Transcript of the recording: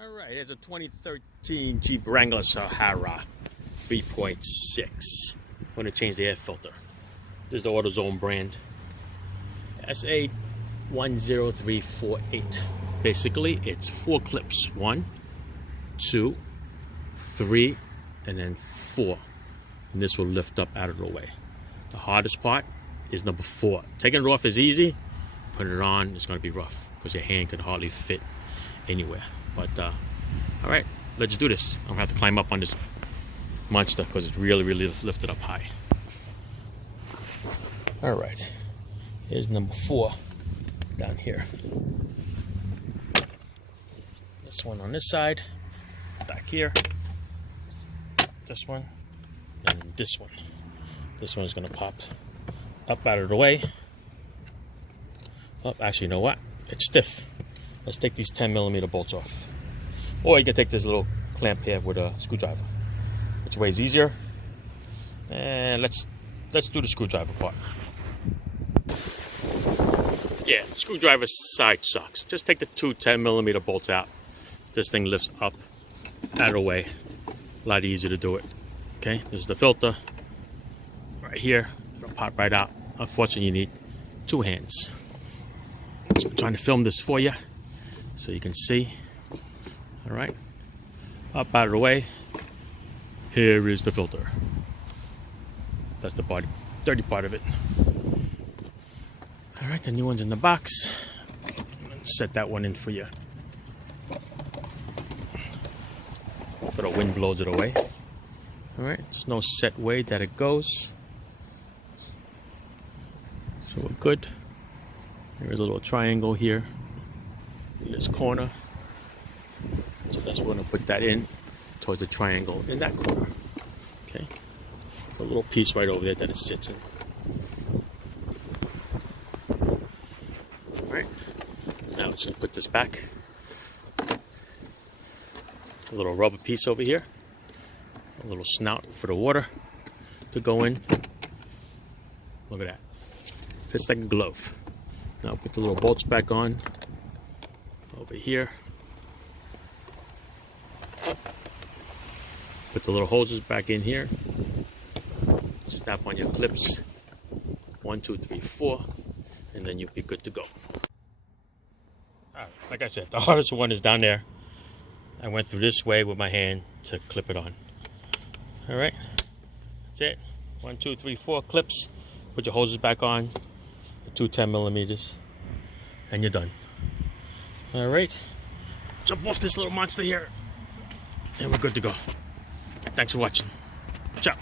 All right, here's a 2013 Jeep Wrangler Sahara 3.6. I'm going to change the air filter. This is the AutoZone brand. SA10348. Basically, it's 4 clips. 1, 2, 3, and then 4. And this will lift up out of the way. The hardest part is number 4. Taking it off is easy. Putting it on, it's going to be rough because your hand can hardly fit anywhere. But all right, let's do this. I'm gonna have to climb up on this monster because it's really lifted up high. All right, here's number 4 down here. This one on this side, back here, this one, and this one. This one's gonna pop up out of the way. Oh, actually, you know what? It's stiff. Let's take these 10mm bolts off. Or you can take this little clamp here with a screwdriver. Which way is easier? And let's do the screwdriver part. Yeah, the screwdriver side sucks. Just take the 2 10mm bolts out. This thing lifts up, out of the way. A lot easier to do it. Okay, this is the filter. Right here, it'll pop right out. Unfortunately, you need 2 hands. So I'm trying to film this for you so you can see. All right, up out of the way. Here is the filter. That's the body, dirty part of it. All right, the new one's in the box. Set that one in for you. So the wind blows it away. All right, there's no set way that it goes. So we're good. There's a little triangle here in this corner. So that's where we're going to put that in towards the triangle in that corner. Okay. A little piece right over there that it sits in. Alright. Now I'm just going to put this back. A little rubber piece over here. A little snout for the water to go in. Look at that. Fits like a glove. Now put the little bolts back on over here. Put the little hoses back in here. Snap on your clips. 1, 2, 3, 4, and then you'll be good to go. Alright, like I said, the hardest one is down there. I went through this way with my hand to clip it on. Alright, that's it. 1, 2, 3, 4 clips. Put your hoses back on. 2 10mm, and you're done. All right, jump off this little monster here, and we're good to go. Thanks for watching. Ciao.